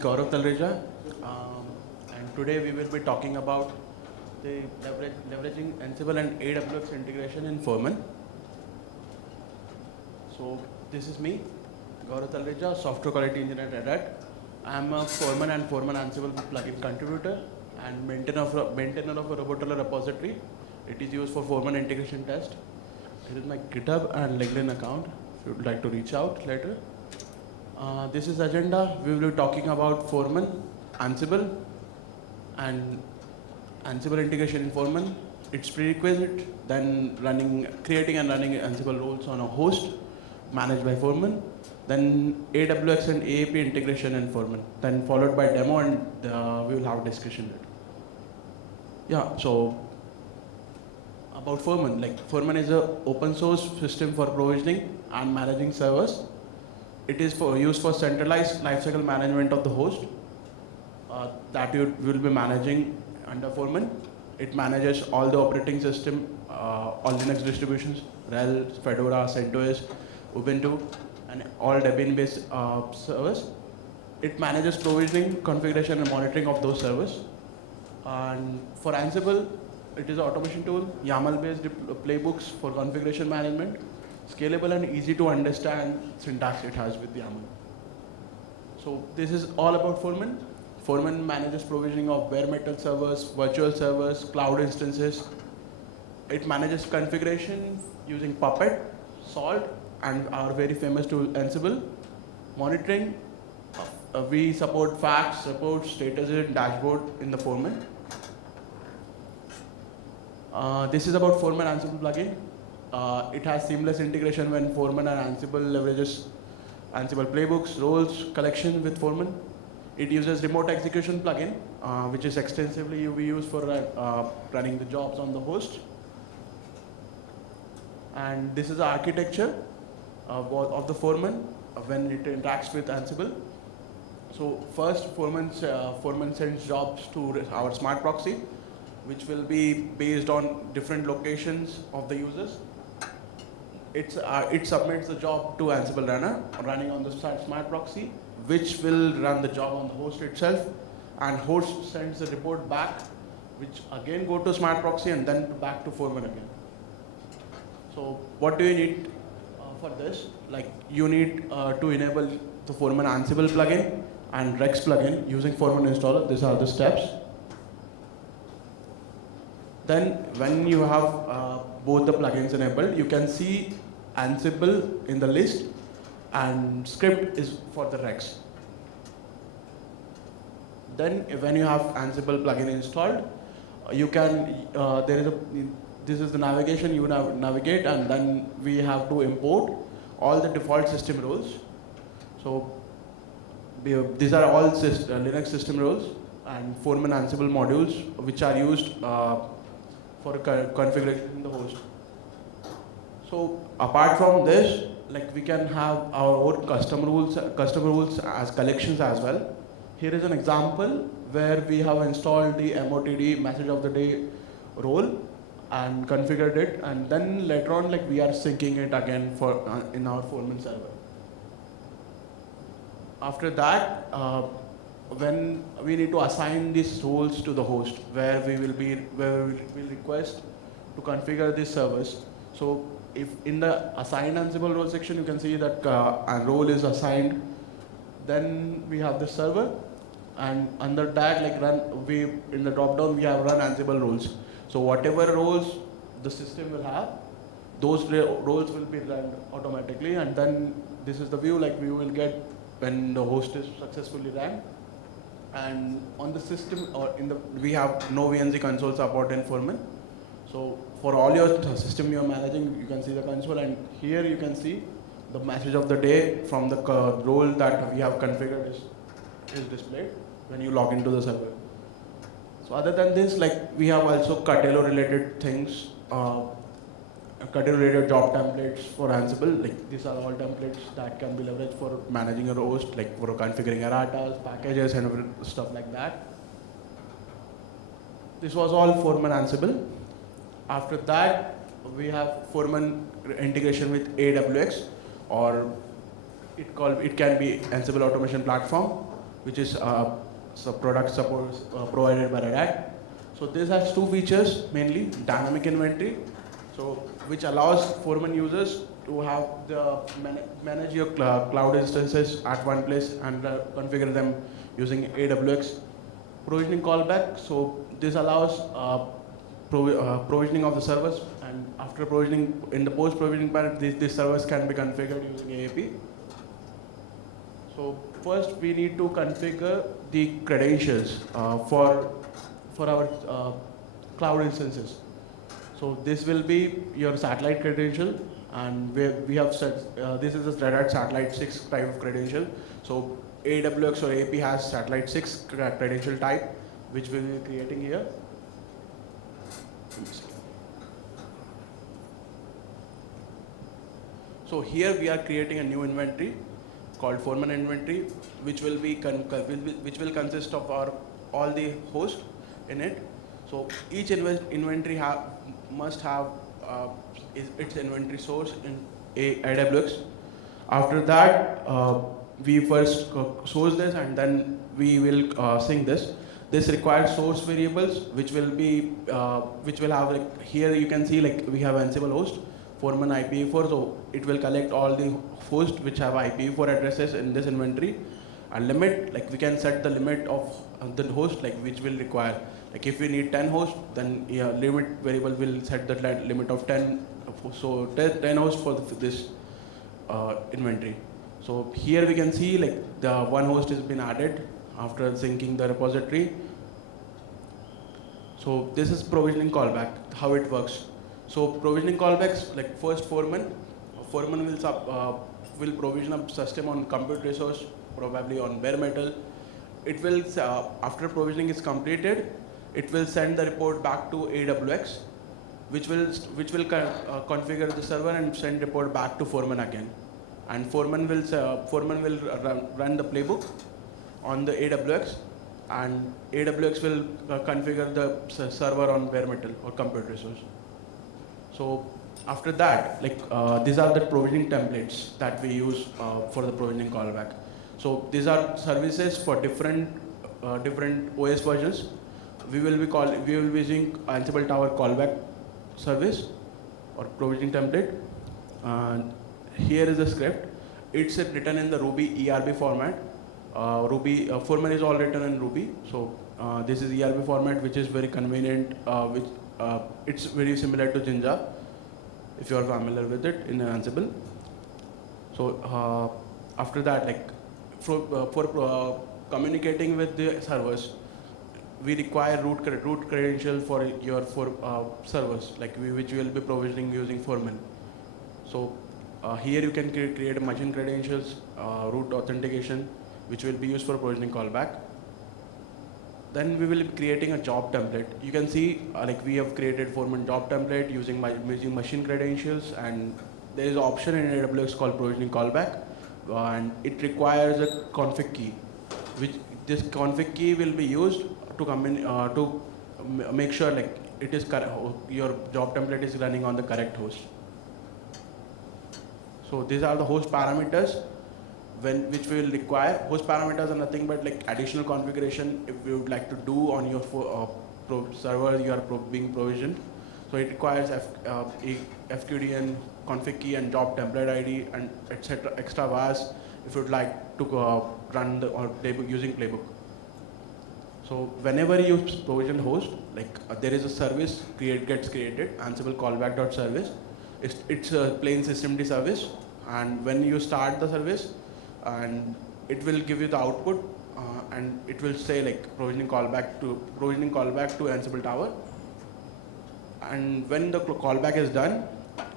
Gaurav Talreja, and today we will be talking about the leveraging Ansible and AWX integration in Foreman. So this is me, Gaurav Talreja, software quality engineer at Red Hat. I am a Foreman and Foreman Ansible plugin contributor and maintainer of a Robotoller repository. It is used for Foreman integration test. Here is my GitHub and LinkedIn account if you would like to reach out later. This is agenda. We will be talking about Foreman, Ansible, and Ansible integration in Foreman. Its prerequisite, then creating and running Ansible roles on a host managed by Foreman, then AWX and AAP integration in Foreman, then followed by demo, and we will have a discussion later. Yeah, so about Foreman, Foreman is an open source system for provisioning and managing servers. It is used for centralized lifecycle management of the host that you will be managing under Foreman. It manages all the operating system, all Linux distributions, RHEL, Fedora, CentOS, Ubuntu, and all Debian-based servers. It manages provisioning, configuration, and monitoring of those servers. And for Ansible, it is an automation tool, YAML-based playbooks for configuration management, scalable and easy to understand syntax it has with YAML. So this is all about Foreman. Foreman manages provisioning of bare metal servers, virtual servers, cloud instances. It manages configuration using Puppet, Salt, and our very famous tool Ansible. Monitoring, we support facts, reports, statuses, and dashboard in the Foreman. This is about Foreman Ansible plugin. It has seamless integration when Foreman and Ansible leverages Ansible playbooks, roles, collection with Foreman. It uses remote execution plugin, which is extensively we use for running the jobs on the host. And this is the architecture of the Foreman when it interacts with Ansible. So first, Foreman sends jobs to our smart proxy, which will be based on different locations of the users. It submits the job to Ansible runner running on the smart proxy, which will run the job on the host itself, and host sends the report back, which again go to smart proxy and then back to Foreman again. So what do you need for this? You need to enable the Foreman Ansible plugin and Rex plugin using Foreman installer. These are the steps. Then when you have both the plugins enabled, you can see Ansible in the list and script is for the Rex. Then when you have Ansible plugin installed, you can, this is the navigation, you navigate, and then we have to import all the default system roles. So these are all Linux system roles and Foreman Ansible modules which are used for configuration in the host. So apart from this, we can have our own custom rules as collections as well. Here is an example where we have installed the MOTD message of the day role and configured it, and then later on we are syncing it again for in our Foreman server. After that, when we need to assign these roles to the host, where we will request to configure these servers. So if in the assign Ansible role section, you can see that a role is assigned. Then we have the server, and under that, in the drop down we have run Ansible roles. So whatever roles the system will have, those roles will be run automatically, and then this is the view we will get when the host is successfully ran. And on the system we have no VNC console support in Foreman. So for all your system you are managing, you can see the console, and here you can see the message of the day from the role that we have configured is displayed when you log into the server. So other than this, we have also Catello related things, Catello related job templates for Ansible. These are all templates that can be leveraged for managing a host, for configuring erratas, packages, and stuff like that. This was all Foreman Ansible. After that, we have Foreman integration with AWX, or it can be Ansible Automation Platform. which is product support provided by Red Hat. So this has two features mainly: dynamic inventory, so which allows Foreman users to have manage your cloud instances at one place and configure them using AWX. Provisioning callback, so this allows provisioning of the servers, and after provisioning, in the post provisioning part, these servers can be configured using AAP. So first we need to configure the credentials for our cloud instances. So this will be your satellite credential, and we have set this is a Red Hat satellite 6 type of credential. So AWX or AP has satellite 6 credential type, which we will be creating here. So here we are creating a new inventory called Foreman inventory, which will be which will consist of all the hosts in it. So each inventory must have its inventory source in AWX. After that, we first source this, and then we will sync this. This requires source variables, which will have, like, here you can see, like, we have Ansible host, Foreman IPv4, so it will collect all the hosts which have IPv4 addresses in this inventory. And limit, like, we can set the limit of the host, like, which will require, like, if we need 10 hosts, then limit variable will set the limit of 10, so 10 hosts for this inventory. So here we can see, like, the one host has been added after syncing the repository. So this is provisioning callback, how it works. So provisioning callbacks, like, first Foreman will provision a system on compute resource, probably on bare metal. It will, after provisioning is completed, it will send the report back to AWX, which will configure the server and send report back to Foreman again. And Foreman will run the playbook on the AWX, and AWX will configure the server on bare metal or compute resource. So after that, like, these are the provisioning templates that we use for the provisioning callback. So these are services for different OS versions. We will be using Ansible Tower callback service or provisioning template. And here is the script. It's written in the Ruby ERB format. Foreman is all written in Ruby. So this is ERB format, which is very convenient. It's very similar to Jinja, if you are familiar with it in Ansible. So after that, like, for communicating with the servers, we require root credential for your servers, like, which we will be provisioning using Foreman. So here you can create machine credentials, root authentication, which will be used for provisioning callback. Then we will be creating a job template. You can see, like, we have created Foreman job template using machine credentials, and there is an option in AWS called provisioning callback, and it requires a config key, which this config key will be used to make sure, like, it is your job template is running on the correct host. So these are the host parameters which we will require. Host parameters are nothing but, like, additional configuration if you would like to do on your server you are being provisioned. So it requires FQDN, config key, and job template ID, and etc. extra vars if you would like to run the playbook using playbook. So whenever you provision host, like, there is a service gets created, Ansible callback.service. It's a plain systemd service, and when you start the service, and it will give you the output, and it will say, like, provisioning callback to Ansible Tower. And when the callback is done,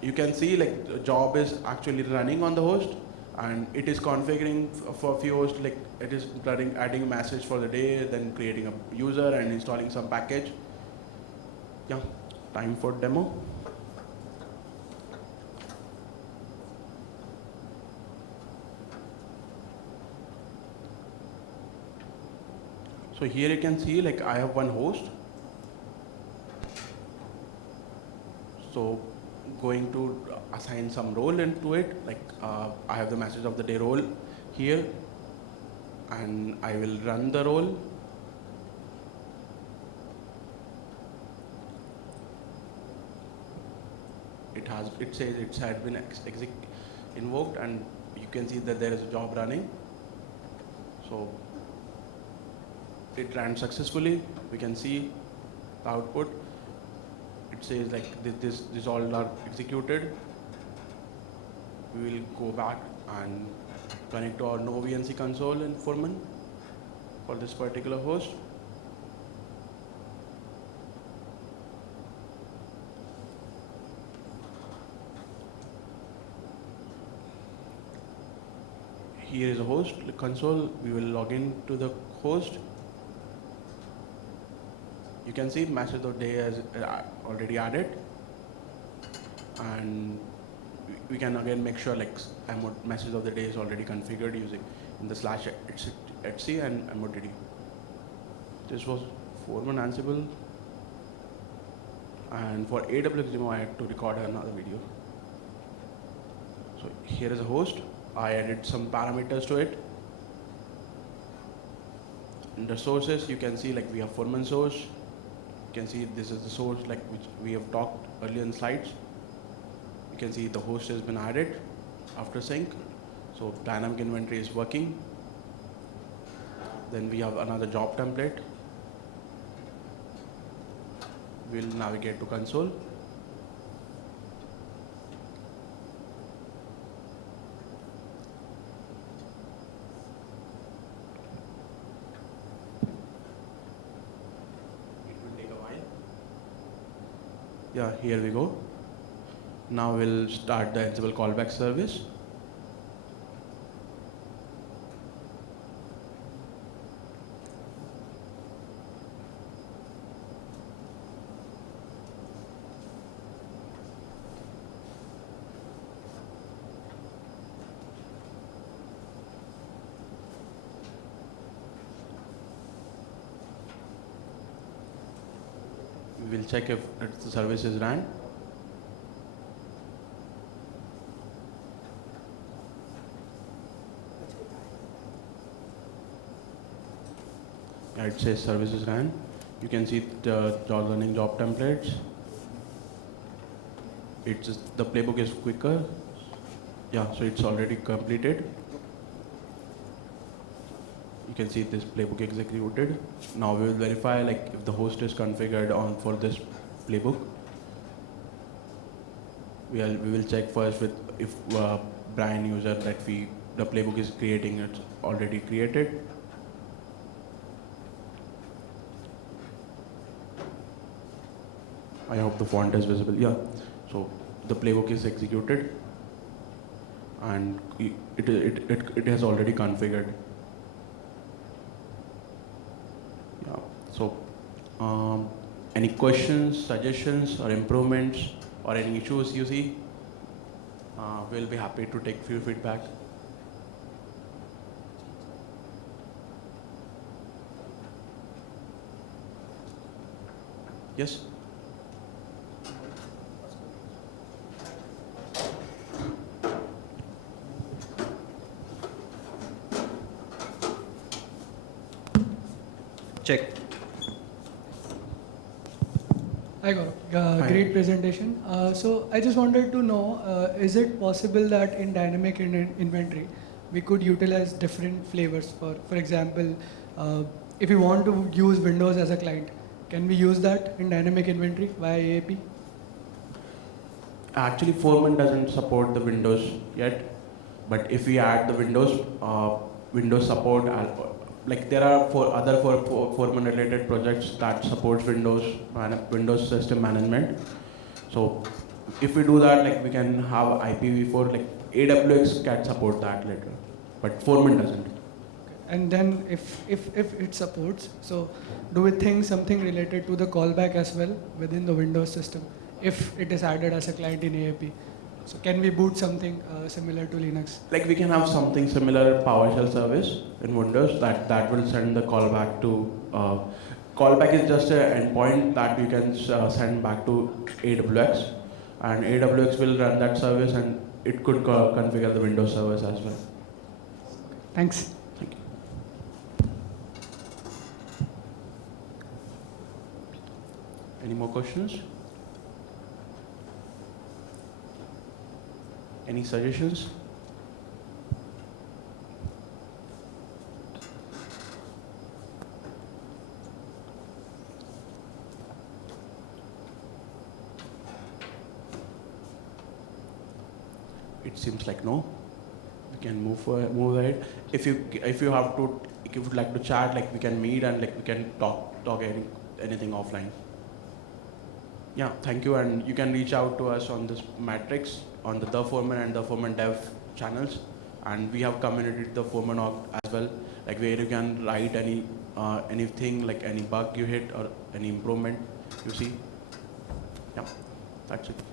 you can see, like, the job is actually running on the host, and it is configuring for a few hosts, like, it is adding a message for the day, then creating a user and installing some package. Yeah, time for demo. So here you can see, like, I have one host. So going to assign some role into it, like, I have the message of the day role here, and I will run the role. It says it had been invoked, and you can see that there is a job running. So it ran successfully. We can see the output. It says like this all are executed. We will go back and connect to our no VNC console in Foreman for this particular host. Here is a host console. We will log in to the host. You can see message of the day is already added, and we can again make sure like message of the day is already configured using in the /etc and MODD. This was Foreman Ansible, and for AWX demo I had to record another video. So here is a host. I added some parameters to it. In the sources, you can see like we have Foreman source. You can see this is the source like which we have talked earlier in slides. You can see the host has been added after sync. So dynamic inventory is working. Then we have another job template. We'll navigate to console. Yeah, here we go. Now we'll start the Ansible callback service. We'll check if the service is ran. Yeah, it says service is ran. You can see the running job templates. It's just, the playbook is quicker. Yeah, so it's already completed. You can see this playbook executed. Now we will verify like if the host is configured on for this playbook. We will check first with if Brian user that the playbook is creating, it's already created. I hope the font is visible. Yeah. So the playbook is executed, and it has already configured. Yeah. So any questions, suggestions, or improvements, or any issues you see, we'll be happy to take few feedback. Yes. Check. Hi Gaurav, great presentation. So I just wanted to know, is it possible that in dynamic inventory, we could utilize different flavors? For example, if we want to use Windows as a client, can we use that in dynamic inventory via AAP? Actually, Foreman doesn't support the Windows yet, but if we add the Windows support, like there are other Foreman related projects that supports Windows system management. So if we do that, like we can have IPv4, like AWX can support that later, but Foreman doesn't. And then if it supports, so do we think something related to the callback as well within the Windows system, if it is added as a client in AAP? So can we boot something similar to Linux? Like we can have something similar PowerShell service in Windows that will send the callback to, callback is just an endpoint that you can send back to AWX, and AWX will run that service, and it could configure the Windows service as well. Thanks. Thank you. more questions? Any suggestions? It seems like no. We can move ahead. If you have to, if you would like to chat, like we can meet and like we can talk anything offline. Yeah, thank you, and you can reach out to us on this matrix on the Foreman and the Foreman Dev channels, and we have community the Foreman org as well, like where you can write anything like any bug you hit or any improvement you see. Yeah, that's it.